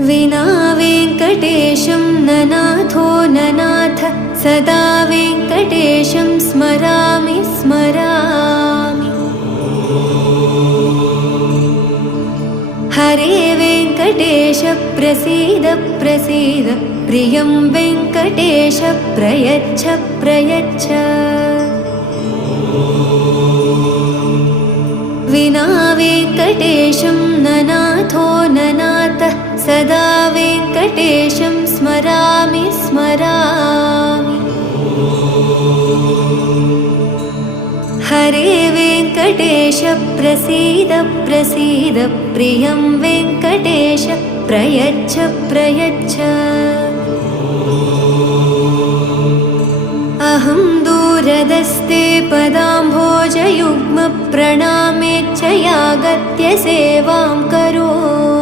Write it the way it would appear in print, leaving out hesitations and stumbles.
विना वेङ्कटेशं ननाथो ननाथ सदा वेङ्कटेशं स्मरामि स्मरामि। हरे वेङ्कटेश प्रसीद प्रसीद प्रियं वेङ्कटेश प्रयच्छ प्रयच्छ। विना वेङ्कटेशं ननाथो ननाथ सदा वेङ्कटेशं स्मरामि स्मरामि। हरे वेङ्कटेश प्रसीद प्रसीद प्रियं वेङ्कटेश प्रयच्छ प्रयच्छ। अहं दूरदस्ते पदाम्भोजयुग्म प्रणामेच्छ यागत्य सेवां करोमि।